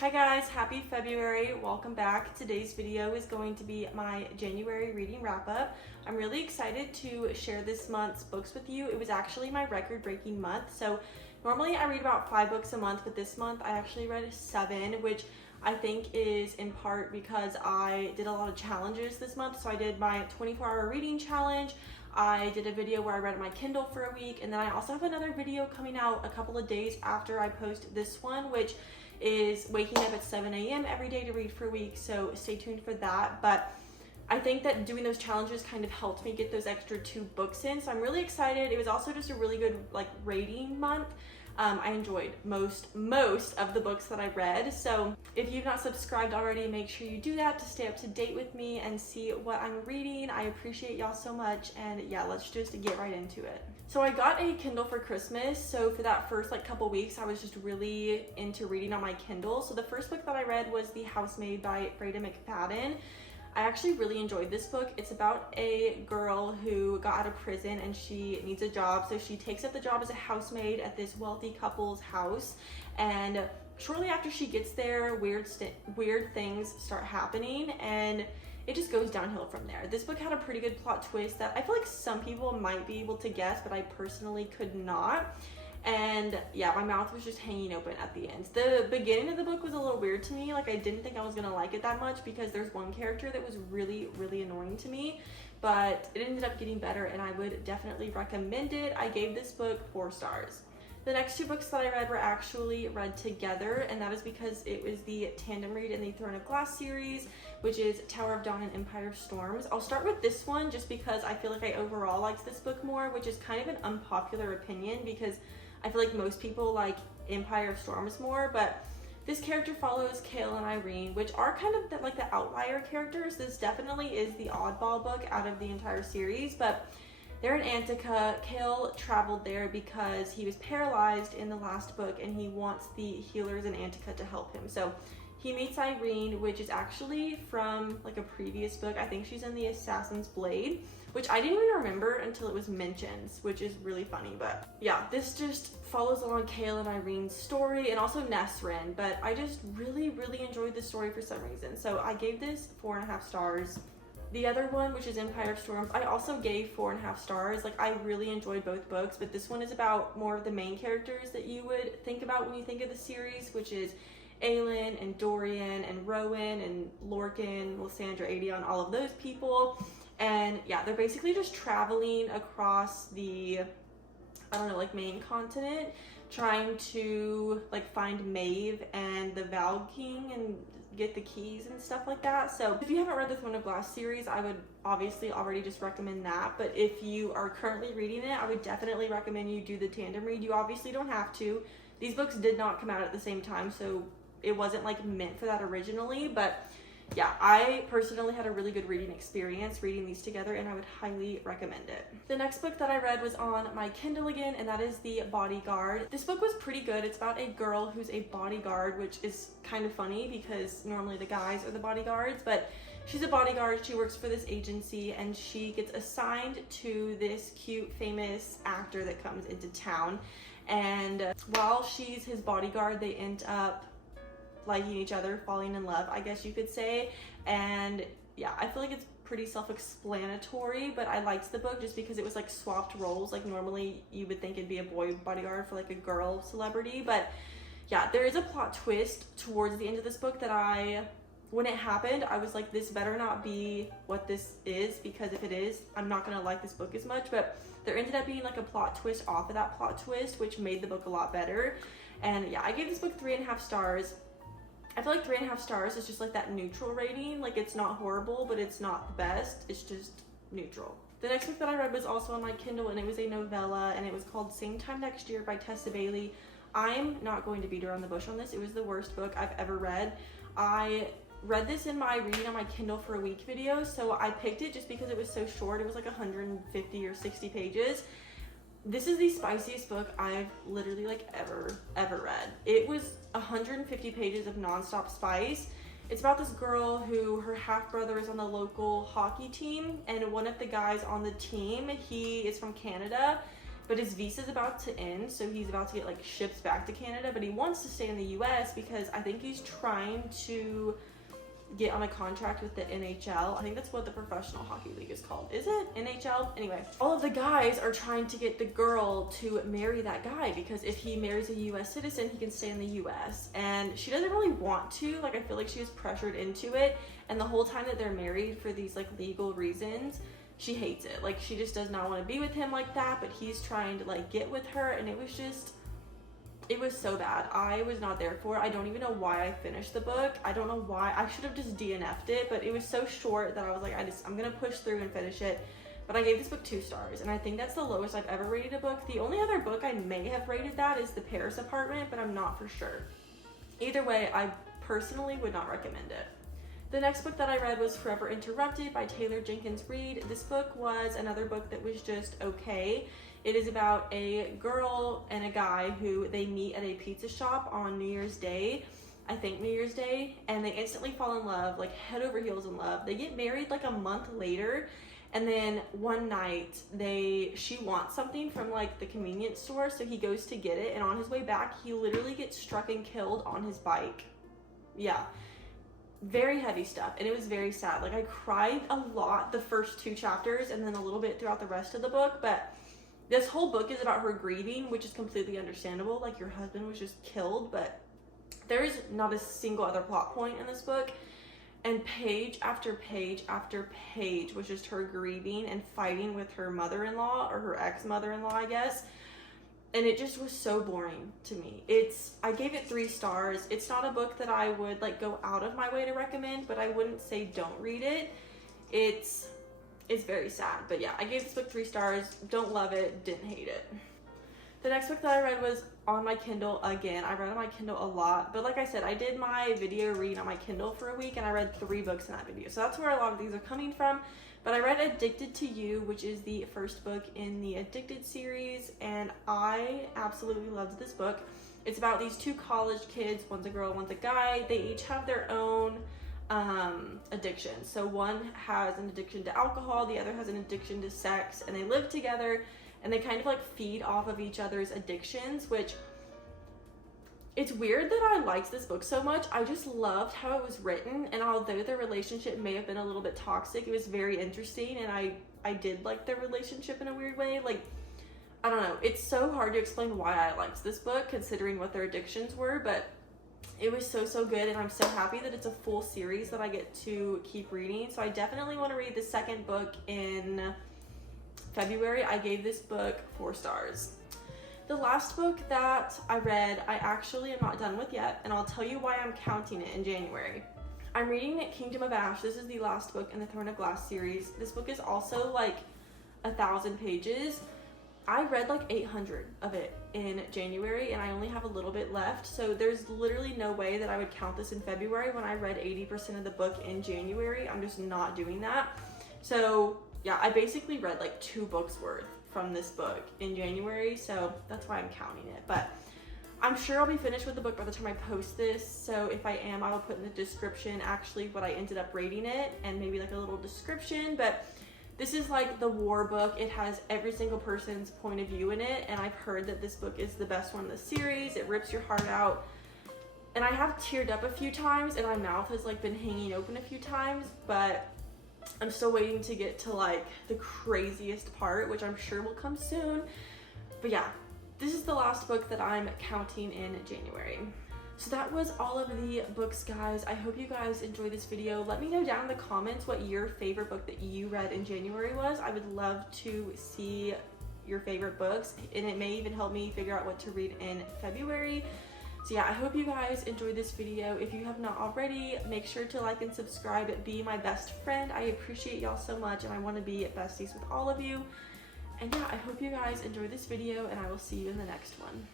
Hi guys, happy February. Welcome back. Today's video is going to be my January reading wrap up. I'm really excited to share this month's books with you. It was actually my record-breaking month. So normally I read about 5 books a month, but this month I actually read 7, which I think is in part because I did a lot of challenges this month. So I did my 24-hour reading challenge. I did a video where I read my Kindle for a week, and then I also have another video coming out a couple of days after I post this one, which is waking up at 7 a.m. every day to read for a week, so stay tuned for that. But I think that doing those challenges kind of helped me get those extra 2 books in, so I'm really excited. It was also just a really good rating month. I enjoyed most of the books that I read, so if you've not subscribed already, make sure you do that to stay up to date with me and see what I'm reading. I appreciate y'all so much, and yeah, let's just get right into it. So I got a Kindle for Christmas, so for that first couple weeks, I was just really into reading on my Kindle. So the first book that I read was The Housemaid by Freda McFadden. I actually really enjoyed this book. It's about a girl who got out of prison and she needs a job. So she takes up the job as a housemaid at this wealthy couple's house. And shortly after she gets there, weird things start happening and it just goes downhill from there. This book had a pretty good plot twist that I feel like some people might be able to guess, but I personally could not. And yeah, my mouth was just hanging open at the end. The beginning of the book was a little weird to me. I didn't think I was gonna like it that much because there's one character that was really annoying to me, but it ended up getting better and I would definitely recommend it. I gave this book 4 stars. The next 2 books that I read were actually read together, and that is because it was the tandem read in the Throne of Glass series, which is Tower of Dawn and Empire of Storms. I'll start with this one just because I feel like I overall liked this book more, which is kind of an unpopular opinion because I feel like most people like Empire of Storms more, but this character follows Kale and Irene, which are kind of the outlier characters. This definitely is the oddball book out of the entire series, but they're in Antica. Kale traveled there because he was paralyzed in the last book and he wants the healers in Antica to help him. So he meets Irene, which is actually from a previous book. I think she's in the Assassin's Blade, which I didn't even remember until it was mentioned, which is really funny. But yeah, this just follows along Kale and Irene's story and also Nesrin. But I just really enjoyed this story for some reason. So I gave this 4.5 stars. The other one, which is Empire of Storms, I also gave 4.5 stars. I really enjoyed both books, but this one is about more of the main characters that you would think about when you think of the series, which is Aelin and Dorian and Rowan and Lorcan, Lysandra, Aedion, all of those people. And yeah, they're basically just traveling across the, main continent, trying to find Maeve and the Val King and get the keys and stuff like that. So if you haven't read the Throne of Glass series, I would obviously already just recommend that. But if you are currently reading it, I would definitely recommend you do the tandem read. You obviously don't have to. These books did not come out at the same time, so it wasn't meant for that originally, but yeah, I personally had a really good reading experience reading these together and I would highly recommend it. The next book that I read was on my Kindle again, and that is The Bodyguard. This book was pretty good. It's about a girl who's a bodyguard, which is kind of funny because normally the guys are the bodyguards, but she's a bodyguard. She works for this agency and she gets assigned to this cute, famous actor that comes into town. And while she's his bodyguard, they end up liking each other, falling in love, I guess you could say. And yeah, I feel like it's pretty self-explanatory, but I liked the book just because it was swapped roles. Normally you would think it'd be a boy bodyguard for a girl celebrity, but yeah, there is a plot twist towards the end of this book that when it happened, I was like, this better not be what this is, because if it is, I'm not gonna like this book as much. But there ended up being a plot twist off of that plot twist, which made the book a lot better. And yeah, I gave this book 3.5 stars. I feel like 3.5 stars is just that neutral rating. It's not horrible, but it's not the best. It's just neutral. The next book that I read was also on my Kindle, and it was a novella, and it was called Same Time Next Year by Tessa Bailey. I'm not going to beat around the bush on this. It was the worst book I've ever read. I read this in my reading on my Kindle for a week video, so I picked it just because it was so short. It was 150 or 60 pages. This is the spiciest book I've literally ever read. It was 150 pages of nonstop spice. It's about this girl who her half-brother is on the local hockey team, and one of the guys on the team, he is from Canada, but his visa's about to end, so he's about to get like shipped back to Canada, but he wants to stay in the US because I think he's trying to get on a contract with the NHL. I think that's what the professional hockey league is called. Is it NHL? Anyway, all of the guys are trying to get the girl to marry that guy because if he marries a US citizen, he can stay in the US. And she doesn't really want to. Like, I feel like she was pressured into it. And the whole time that they're married for these like legal reasons, she hates it. Like, she just does not want to be with him like that, but he's trying to like get with her, and it was so bad. I was not there for it. I don't even know why I finished the book. I don't know why. I should have just DNF'd it, but it was so short that I was like, I'm gonna push through and finish it. But I gave this book 2 stars, and I think that's the lowest I've ever rated a book. The only other book I may have rated that is The Paris Apartment, but I'm not for sure. Either way, I personally would not recommend it. The next book that I read was Forever Interrupted by Taylor Jenkins Reid. This book was another book that was just okay. It is about a girl and a guy who they meet at a pizza shop on New Year's Day, I think New Year's Day, and they instantly fall in love, like head over heels in love. They get married like a month later, and then one night she wants something from like the convenience store, so he goes to get it, and on his way back, he literally gets struck and killed on his bike. Yeah. Very heavy stuff, and it was very sad. Like, I cried a lot the first 2 chapters and then a little bit throughout the rest of the book, but this whole book is about her grieving, which is completely understandable. Like, your husband was just killed, but there's not a single other plot point in this book. And page after page after page was just her grieving and fighting with her mother-in-law, or her ex-mother-in-law, I guess. And it just was so boring to me. I gave it 3 stars. It's not a book that I would like go out of my way to recommend, but I wouldn't say don't read it. It's very sad, but yeah, I gave this book 3 stars. Don't love it, didn't hate it. The next book that I read was on my Kindle again. I read on my Kindle a lot, but like I said, I did my video read on my Kindle for a week, and I read 3 books in that video. So that's where a lot of these are coming from. But I read Addicted to You, which is the first book in the Addicted series, and I absolutely loved this book. It's about these 2 college kids. One's a girl, one's a guy. They each have their own addiction. So one has an addiction to alcohol, the other has an addiction to sex, and they live together, and they kind of like feed off of each other's addictions, which it's weird that I liked this book so much. I just loved how it was written, and although their relationship may have been a little bit toxic, it was very interesting, and I did like their relationship in a weird way. Like, I don't know, it's so hard to explain why I liked this book considering what their addictions were, but it was so good, and I'm so happy that it's a full series that I get to keep reading. So I definitely want to read the second book in February. I gave this book 4 stars. The last book that I read, I actually am not done with yet, and I'll tell you why I'm counting it in January. I'm reading Kingdom of Ash. This is the last book in the Throne of Glass series. This book is also like 1,000 pages. I read like 800 of it in January, and I only have a little bit left, so there's literally no way that I would count this in February when I read 80% of the book in January. I'm just not doing that. So yeah, I basically read like 2 books worth from this book in January, so that's why I'm counting it. But I'm sure I'll be finished with the book by the time I post this, so if I am, I will put in the description actually what I ended up rating it, and maybe like a little description. But this is like the war book. It has every single person's point of view in it, and I've heard that this book is the best one in the series. It rips your heart out, and I have teared up a few times, and my mouth has like been hanging open a few times, but I'm still waiting to get to like the craziest part, which I'm sure will come soon. But yeah, this is the last book that I'm counting in January. So that was all of the books, guys. I hope you guys enjoyed this video. Let me know down in the comments what your favorite book that you read in January was. I would love to see your favorite books, and it may even help me figure out what to read in February. So yeah, I hope you guys enjoyed this video. If you have not already, make sure to like and subscribe. Be my best friend. I appreciate y'all so much, and I want to be besties with all of you. And yeah, I hope you guys enjoyed this video, and I will see you in the next one.